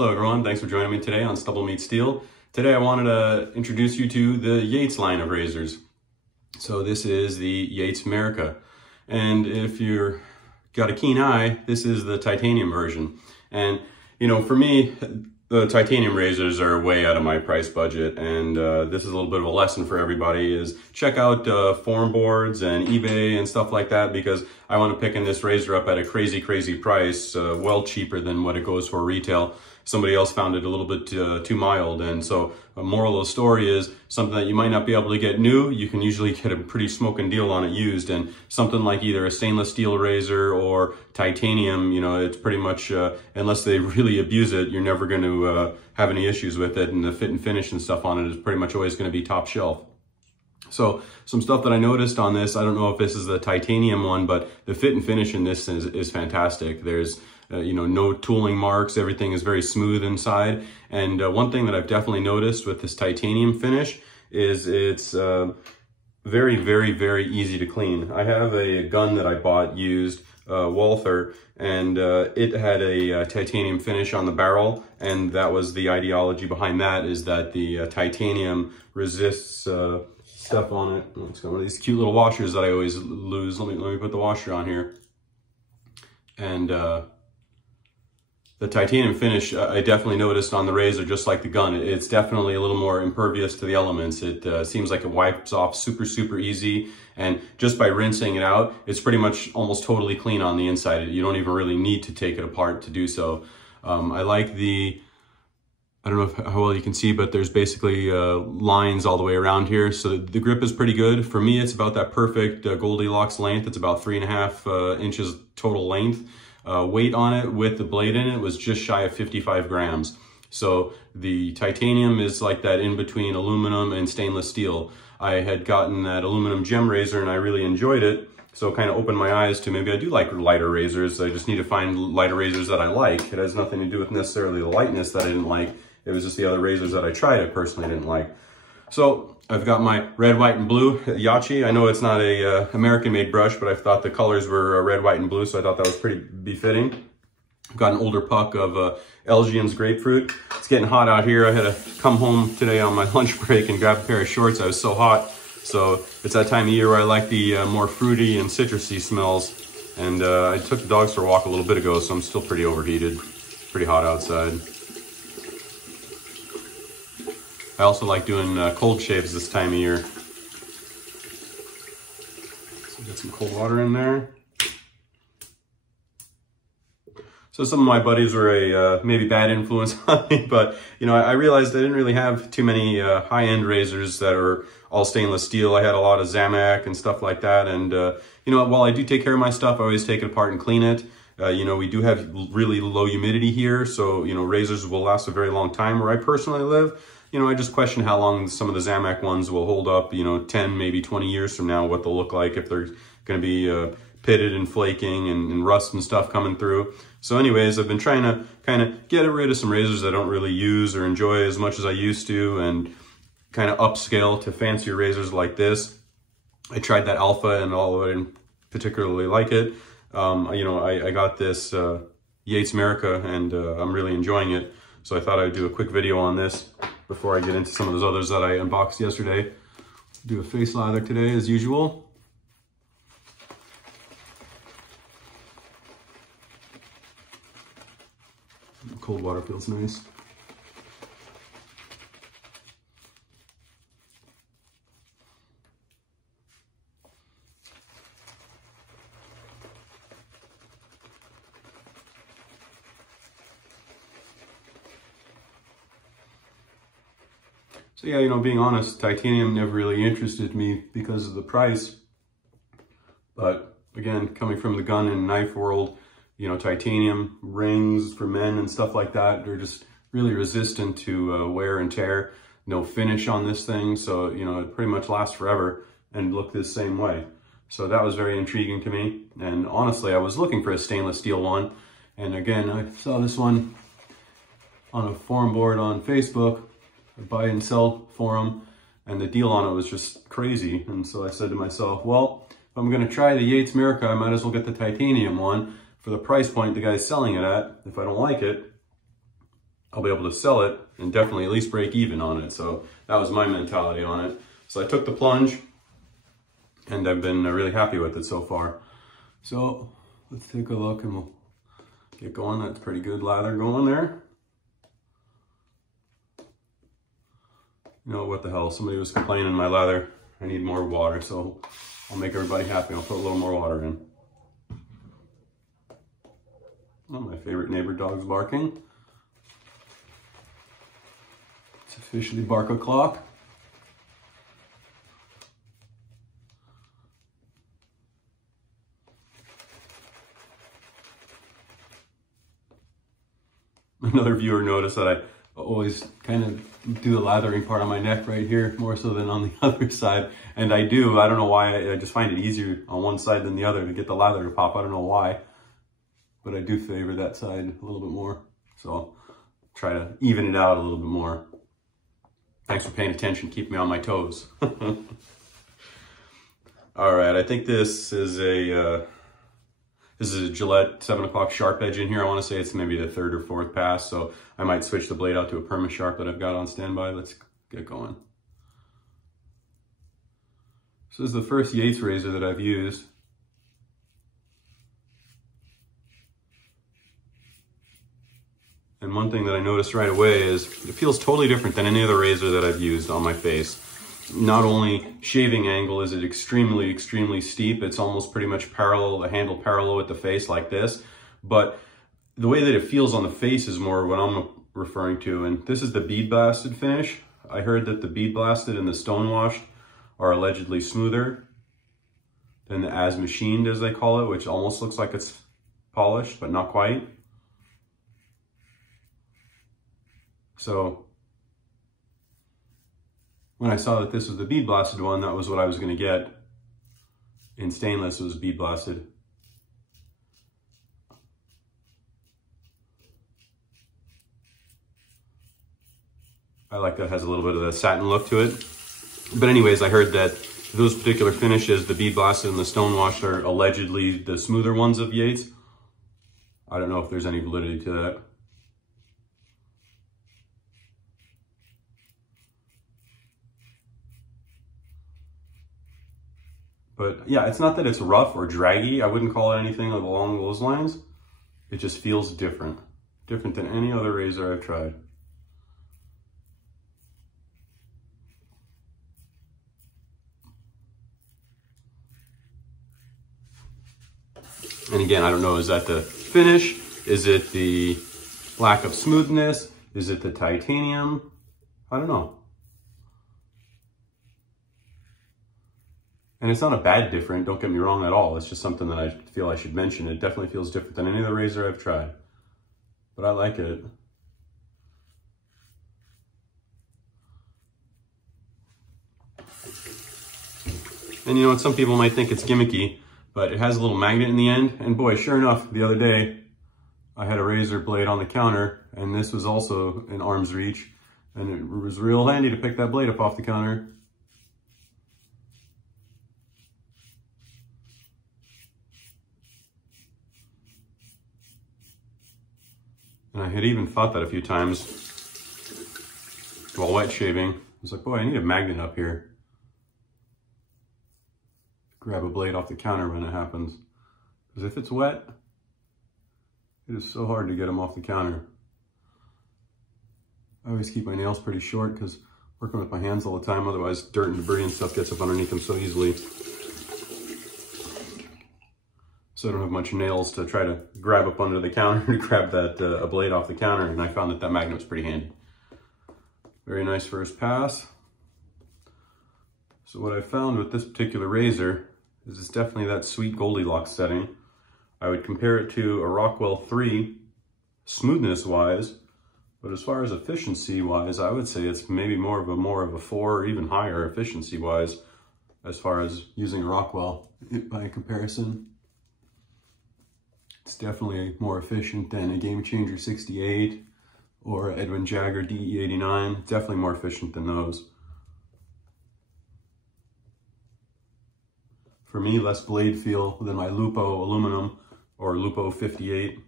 Hello everyone, thanks for joining me today on Stubble Meets Steel. Today I wanted to introduce you to the Yates line of razors. So this is the Yates Merica. And if you've got a keen eye, this is the titanium version. And you know, for me, the titanium razors are way out of my price budget, and this is a little bit of a lesson for everybody, is check out forum boards and eBay and stuff like that, because I want to pick this razor up at a crazy price, well cheaper than what it goes for retail. Somebody else found it a little bit too mild, and so a moral of the story is something that you might not be able to get new, you can usually get a pretty smoking deal on it used. And something like either a stainless steel razor or titanium, you know, it's pretty much, unless they really abuse it, you're never going to have any issues with it, and the fit and finish and stuff on it is pretty much always going to be top shelf. So some stuff that I noticed on this, I don't know if this is the titanium one, but the fit and finish in this is fantastic. There's you know, no tooling marks, everything is very smooth inside. And one thing that I've definitely noticed with this titanium finish is it's very easy to clean. I have a gun that I bought used, Walther, and it had a titanium finish on the barrel, and that was the ideology behind that, is that the titanium resists stuff on it. It's got one of these cute little washers that I always lose. Let me put the washer on here. And the titanium finish, I definitely noticed on the razor, just like the gun, it's definitely a little more impervious to the elements. It seems like it wipes off super easy, and just by rinsing it out, it's pretty much almost totally clean on the inside. You don't even really need to take it apart to do so. I like the, I don't know how well you can see, but there's basically lines all the way around here. So the grip is pretty good. For me, it's about that perfect Goldilocks length. It's about 3.5 inches total length. Weight on it with the blade in it was just shy of 55 grams. So the titanium is like that in between aluminum and stainless steel. I had gotten that aluminum gem razor and I really enjoyed it. So it kind of opened my eyes to maybe I do like lighter razors. I just need to find lighter razors that I like. It has nothing to do with necessarily the lightness that I didn't like. It was just the other razors that I tried I personally didn't like. So I've got my red, white, and blue Yates. I know it's not a American-made brush, but I thought the colors were red, white, and blue, so I thought that was pretty befitting. I've got an older puck of Elgian's grapefruit. It's getting hot out here. I had to come home today on my lunch break and grab a pair of shorts. I was so hot. So it's that time of year where I like the more fruity and citrusy smells. And I took the dogs for a walk a little bit ago, so I'm still pretty overheated. Pretty hot outside. I also like doing cold shaves this time of year. So get some cold water in there. So some of my buddies were a maybe bad influence on me, but you know, I realized I didn't really have too many high-end razors that are all stainless steel. I had a lot of Zamac and stuff like that, and you know, while I do take care of my stuff, I always take it apart and clean it. You know, we do have really low humidity here, so you know, razors will last a very long time where I personally live. You know, I just question how long some of the Zamac ones will hold up, you know, 10, maybe 20 years from now, what they'll look like, if they're going to be pitted and flaking and rust and stuff coming through. So anyways, I've been trying to kind of get rid of some razors I don't really use or enjoy as much as I used to, and kind of upscale to fancier razors like this. I tried that Alpha, and although I didn't particularly like it, you know, I got this Yates Merica, and I'm really enjoying it. So I thought I'd do a quick video on this before I get into some of those others that I unboxed yesterday. Do a face lather today as usual. Cold water feels nice. So yeah, you know, being honest, titanium never really interested me because of the price. But again, coming from the gun and knife world, you know, titanium rings for men and stuff like that, they're just really resistant to wear and tear. No finish on this thing, so you know, it pretty much lasts forever and look this same way. So that was very intriguing to me. And honestly, I was looking for a stainless steel one. And again, I saw this one on a forum board on Facebook, a buy and sell forum, and the deal on it was just crazy. And so I said to myself, well, if I'm going to try the Yates Merica, I might as well get the titanium one for the price point the guy's selling it at. If I don't like it, I'll be able to sell it and definitely at least break even on it. So that was my mentality on it. So I took the plunge and I've been really happy with it so far. So let's take a look and we'll get going. That's pretty good lather going there. You know, what the hell, somebody was complaining my lather, I need more water, so I'll make everybody happy. I'll put a little more water in. Oh, my favorite neighbor dog's barking. It's officially bark o'clock. Another viewer noticed that I always kind of do the lathering part on my neck right here more so than on the other side, and I do. I don't know why. I just find it easier on one side than the other to get the lather to pop. I don't know why, but I do favor that side a little bit more, so I'll try to even it out a little bit more. Thanks for paying attention, keep me on my toes. All right, I think this is a Gillette 7 o'clock sharp edge in here. I want to say it's maybe the 3rd or 4th pass, so I might switch the blade out to a perma sharp that I've got on standby. Let's get going. So this is the first Yates razor that I've used. And one thing that I noticed right away is it feels totally different than any other razor that I've used on my face. Not only shaving angle is it extremely, extremely steep, it's almost pretty much parallel, the handle parallel with the face like this, but the way that it feels on the face is more what I'm referring to. And this is the bead blasted finish. I heard that the bead blasted and the stone washed are allegedly smoother than the as machined, as they call it, which almost looks like it's polished, but not quite. So when I saw that this was the bead blasted one, that was what I was going to get. In stainless, it was bead blasted. I like that it has a little bit of the satin look to it. But anyways, I heard that those particular finishes, the bead blasted and the stone washed, are allegedly the smoother ones of Yates. I don't know if there's any validity to that. But yeah, it's not that it's rough or draggy. I wouldn't call it anything along those lines. It just feels different. Different than any other razor I've tried. And again, I don't know, is that the finish? Is it the lack of smoothness? Is it the titanium? I don't know. And it's not a bad different, don't get me wrong at all. It's just something that I feel I should mention. It definitely feels different than any other razor I've tried. But I like it. And you know what, some people might think it's gimmicky, but it has a little magnet in the end. And boy, sure enough, the other day, I had a razor blade on the counter, and this was also in arm's reach. And it was real handy to pick that blade up off the counter. And I had even thought that a few times while wet shaving. I was like, boy, I need a magnet up here. Grab a blade off the counter when it happens. Because if it's wet, it is so hard to get them off the counter. I always keep my nails pretty short because working with my hands all the time, otherwise dirt and debris and stuff gets up underneath them so easily. So I don't have much nails to try to grab up under the counter to grab that a blade off the counter, and I found that that magnet was pretty handy. Very nice first pass. So what I found with this particular razor is it's definitely that sweet Goldilocks setting. I would compare it to a Rockwell 3 smoothness wise, but as far as efficiency wise, I would say it's maybe more of a 4 or even higher efficiency wise as far as using a Rockwell by comparison. It's definitely more efficient than a Game Changer 68 or Edwin Jagger DE89. Definitely more efficient than those. For me, less blade feel than my Lupo aluminum or Lupo 58.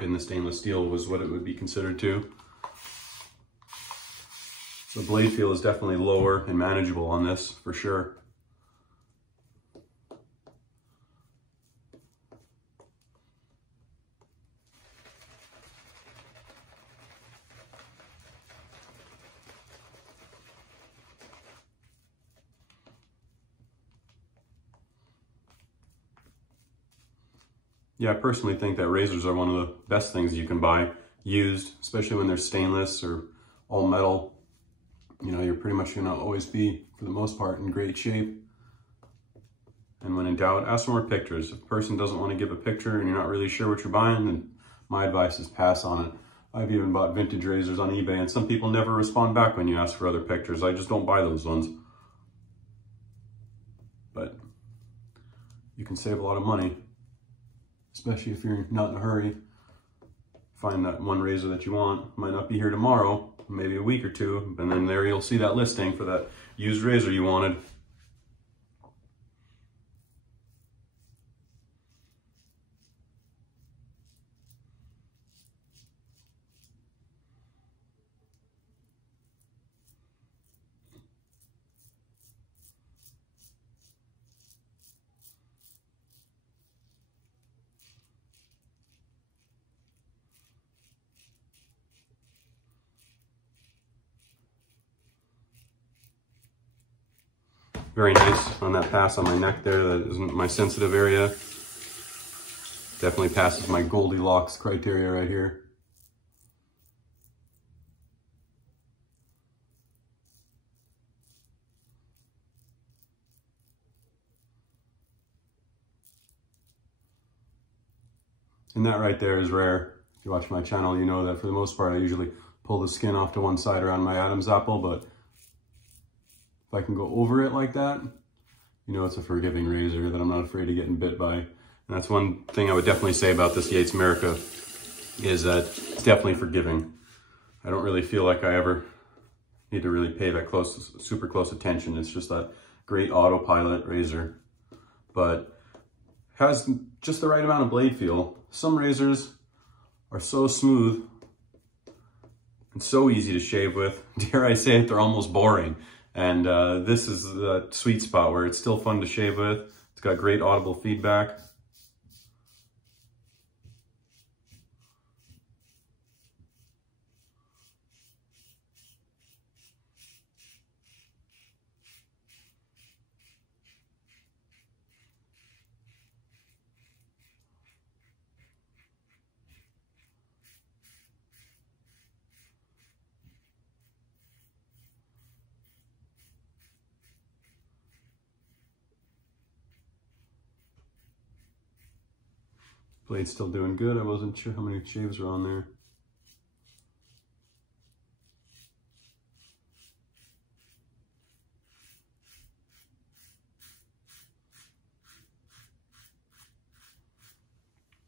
in the stainless steel was what it would be considered to. So blade feel is definitely lower and manageable on this for sure. Yeah, I personally think that razors are one of the best things you can buy used, especially when they're stainless or all metal. You know, you're pretty much gonna always be, for the most part, in great shape. And when in doubt, ask for more pictures. If a person doesn't want to give a picture and you're not really sure what you're buying, then my advice is pass on it. I've even bought vintage razors on eBay, and some people never respond back when you ask for other pictures. I just don't buy those ones. But you can save a lot of money, especially if you're not in a hurry. Find that one razor that you want. Might not be here tomorrow, maybe a week or two, and then there you'll see that listing for that used razor you wanted. Very nice on that pass on my neck there. That isn't my sensitive area. Definitely passes my Goldilocks criteria right here. And that right there is rare. If you watch my channel, you know that for the most part, I usually pull the skin off to one side around my Adam's apple, but if I can go over it like that, you know it's a forgiving razor that I'm not afraid of getting bit by. And that's one thing I would definitely say about this Yates Merica, is that it's definitely forgiving. I don't really feel like I ever need to really pay that super close attention. It's just that great autopilot razor, but has just the right amount of blade feel. Some razors are so smooth and so easy to shave with, dare I say it, they're almost boring. And this is the sweet spot where it's still fun to shave with. It's got great audible feedback. Blade's still doing good. I wasn't sure how many shaves are on there.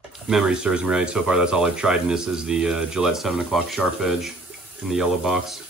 If memory serves me right, so far that's all I've tried, and this is the Gillette 7 o'clock sharp edge in the yellow box.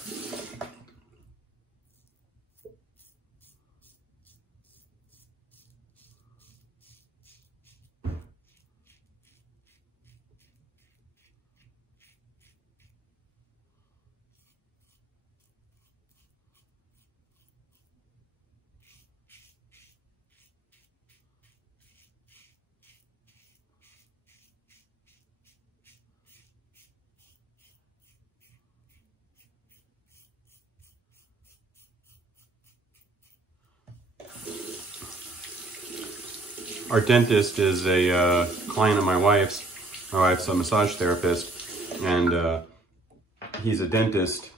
Our dentist is a client of my wife's. My wife's a massage therapist, and he's a dentist.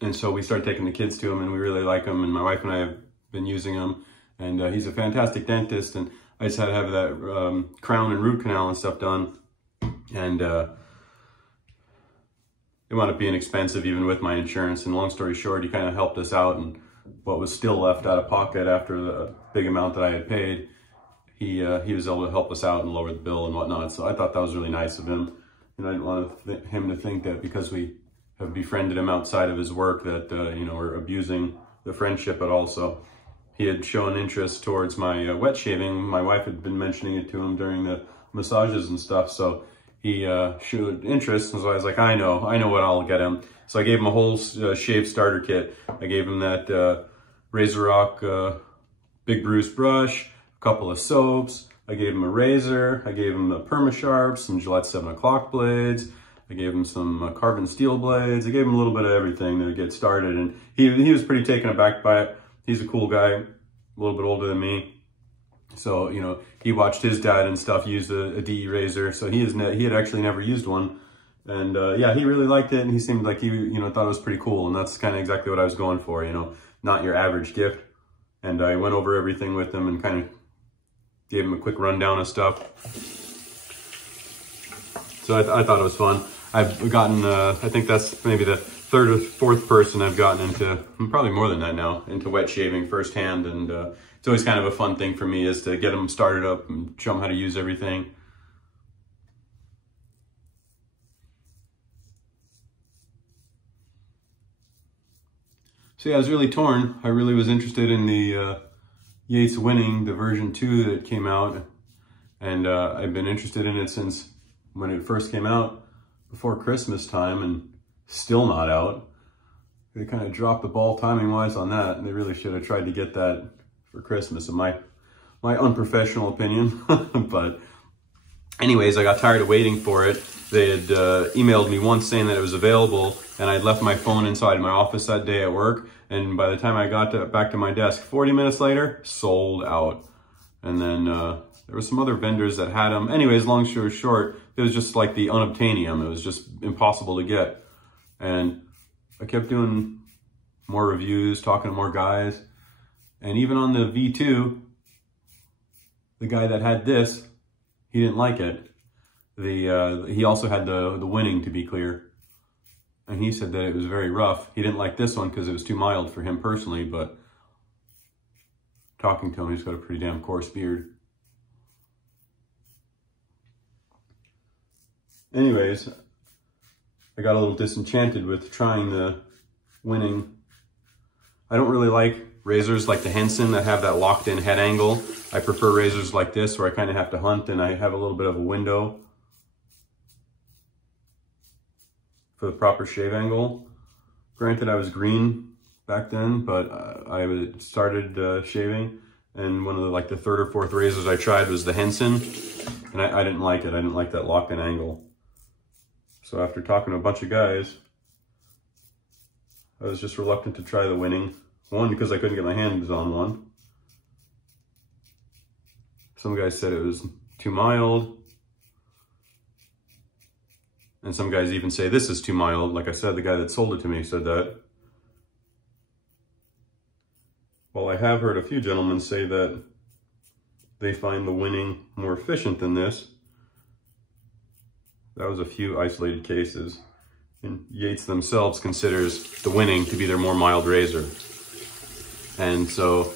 And so we started taking the kids to him, and we really like him, and my wife and I have been using him. And he's a fantastic dentist, and I just had to have that crown and root canal and stuff done. And it wound up being expensive even with my insurance. And long story short, he kind of helped us out, and what was still left out of pocket after the big amount that I had paid, he was able to help us out and lower the bill and whatnot. So I thought that was really nice of him. And I didn't want him to think that because we have befriended him outside of his work that, you know, we're abusing the friendship at all. So he had shown interest towards my wet shaving. My wife had been mentioning it to him during the massages and stuff. So he showed interest, and so I was like, I know what I'll get him. So I gave him a whole shave starter kit. I gave him that Razor Rock Big Bruce brush, a couple of soaps. I gave him a razor. I gave him a Perma Sharp, some Gillette 7 o'clock blades. I gave him some carbon steel blades. I gave him a little bit of everything to get started, and he was pretty taken aback by it. He's a cool guy, a little bit older than me. So, you know, he watched his dad and stuff use a DE razor, so he had actually never used one. And yeah, he really liked it, and he seemed like he, you know, thought it was pretty cool, and that's kind of exactly what I was going for, you know, not your average gift. And I went over everything with him and kind of gave him a quick rundown of stuff. So I thought it was fun. I've gotten, I think that's maybe the third or fourth person I've gotten into, probably more than that now, into wet shaving firsthand. And it's always kind of a fun thing for me is to get them started up and show them how to use everything. So yeah, I was really torn. I really was interested in the Yates winning, the version 2 that came out. And I've been interested in it since when it first came out before Christmas time, and still not out. They kind of dropped the ball timing-wise on that, and they really should have tried to get that for Christmas, in my unprofessional opinion. But anyways, I got tired of waiting for it. They had emailed me once saying that it was available, and I'd left my phone inside my office that day at work, and by the time I got back to my desk, 40 minutes later, sold out. And then there were some other vendors that had them. Anyways, long story short, it was just like the unobtainium. It was just impossible to get. And I kept doing more reviews, talking to more guys. And even on the V2, the guy that had this, he didn't like it. He also had the winning, to be clear. And he said that it was very rough. He didn't like this one because it was too mild for him personally, but talking to him, he's got a pretty damn coarse beard. Anyways, I got a little disenchanted with trying the winning. I don't really like razors like the Henson that have that locked in head angle. I prefer razors like this where I kind of have to hunt and I have a little bit of a window for the proper shave angle. Granted, I was green back then, but I started shaving, and one of the third or fourth razors I tried was the Henson, and I didn't like it. I didn't like that locked in angle. So after talking to a bunch of guys, I was just reluctant to try the winning. One, because I couldn't get my hands on one. Some guys said it was too mild. And some guys even say this is too mild. Like I said, the guy that sold it to me said that. Well, I have heard a few gentlemen say that they find the winning more efficient than this. That was a few isolated cases. And Yates themselves considers the winning to be their more mild razor. And so,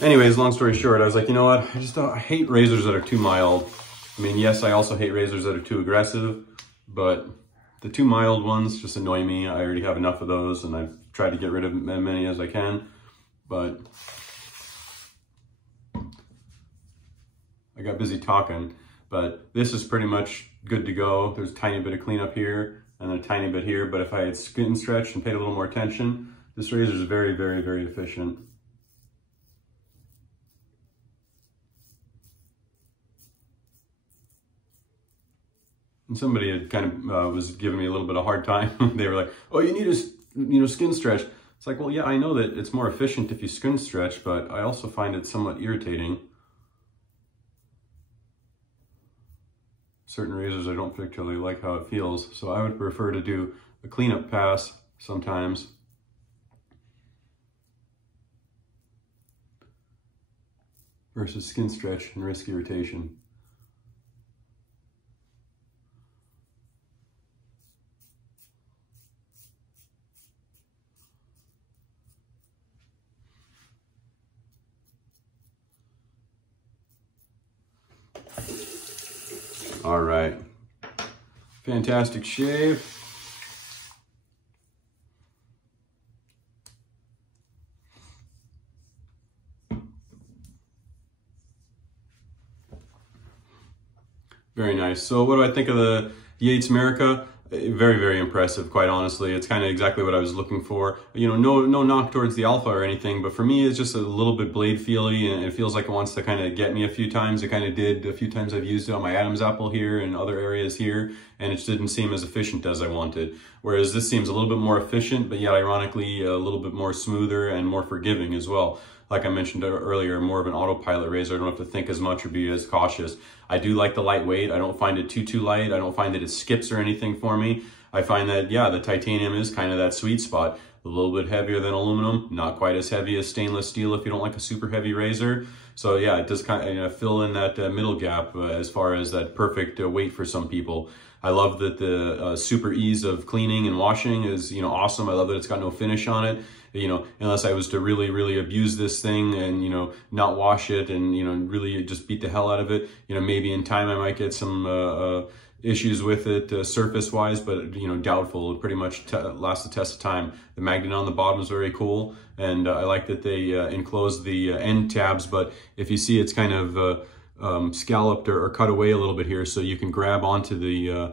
anyways, long story short, I was like, you know what? I hate razors that are too mild. I mean, yes, I also hate razors that are too aggressive, but the too mild ones just annoy me. I already have enough of those, and I've tried to get rid of as many as I can, but I got busy talking. But this is pretty much good to go. There's a tiny bit of cleanup here and a tiny bit here, but if I had skin stretched and paid a little more attention, this razor is very, very, very efficient. And somebody had kind of was giving me a little bit of a hard time. They were like, "Oh, you need a skin stretch." It's like, well, yeah, I know that it's more efficient if you skin stretch, but I also find it somewhat irritating. Certain razors, I don't particularly like how it feels, so I would prefer to do a cleanup pass sometimes. Versus skin stretch and risk irritation. All right, fantastic shave. Very nice. So what do I think of the Yates Merica? Very, very impressive, quite honestly. It's kind of exactly what I was looking for. You know, no knock towards the Alpha or anything, but for me, it's just a little bit blade feely, and it feels like it wants to kind of get me a few times. It kind of did a few times. I've used it on my Adam's apple here and other areas here, and it just didn't seem as efficient as I wanted. Whereas this seems a little bit more efficient, but yet ironically a little bit more smoother and more forgiving as well. Like I mentioned earlier, more of an autopilot razor. I don't have to think as much or be as cautious. I do like the lightweight. I don't find it too light. I don't find that it skips or anything for me. I find that, yeah, the titanium is kind of that sweet spot. A little bit heavier than aluminum, not quite as heavy as stainless steel if you don't like a super heavy razor. So yeah, it does kind of fill in that middle gap as far as that perfect weight for some people. I love that the super ease of cleaning and washing is, you know, awesome. I love that it's got no finish on it. You know, unless I was to really abuse this thing and, you know, not wash it and, you know, really just beat the hell out of it, you know, maybe in time I might get some issues with it surface wise, but, you know, doubtful. It'll pretty much last the test of time. The magnet on the bottom is very cool, and I like that they enclose the end tabs, but if you see, it's kind of scalloped or cut away a little bit here, so you can grab onto the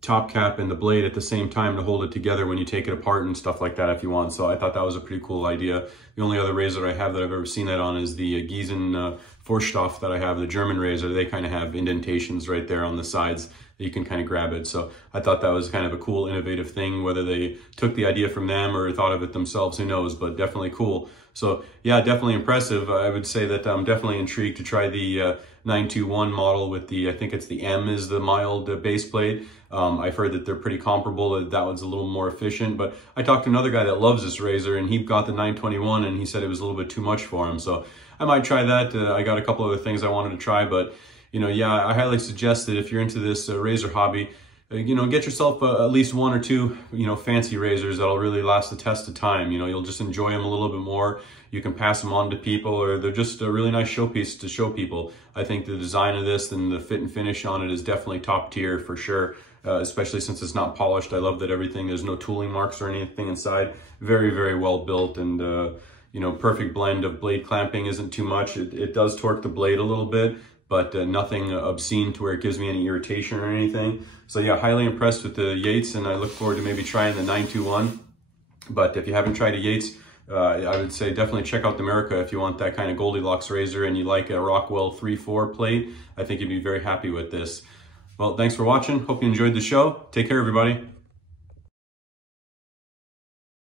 top cap and the blade at the same time to hold it together when you take it apart and stuff like that if you want. So I thought that was a pretty cool idea. The only other razor I have that I've ever seen that on is the Gießen Forststoff that I have, the German razor. They kind of have indentations right there on the sides that you can kind of grab it. So I thought that was kind of a cool, innovative thing. Whether they took the idea from them or thought of it themselves, who knows, but definitely cool. So yeah, definitely impressive. I would say that I'm definitely intrigued to try the 921 model with the, I think it's the M is the mild base plate. I've heard that they're pretty comparable. That one's a little more efficient, but I talked to another guy that loves this razor, and he got the 921 and he said it was a little bit too much for him. So I might try that. I got a couple other things I wanted to try, but you know, yeah, I highly suggest that if you're into this razor hobby, you know, get yourself at least one or two, you know, fancy razors that'll really last the test of time. You know, you'll just enjoy them a little bit more. You can pass them on to people, or they're just a really nice showpiece to show people. I think the design of this and the fit and finish on it is definitely top tier for sure, especially since it's not polished. I love that everything, there's no tooling marks or anything inside. Very well built, and you know, perfect blend of blade clamping isn't too much. It does torque the blade a little bit, but nothing obscene to where it gives me any irritation or anything. So yeah, highly impressed with the Yates, and I look forward to maybe trying the 921. But if you haven't tried a Yates, I would say definitely check out the Merica if you want that kind of Goldilocks razor and you like a Rockwell 3/4 plate. I think you'd be very happy with this. Well, thanks for watching. Hope you enjoyed the show. Take care, everybody.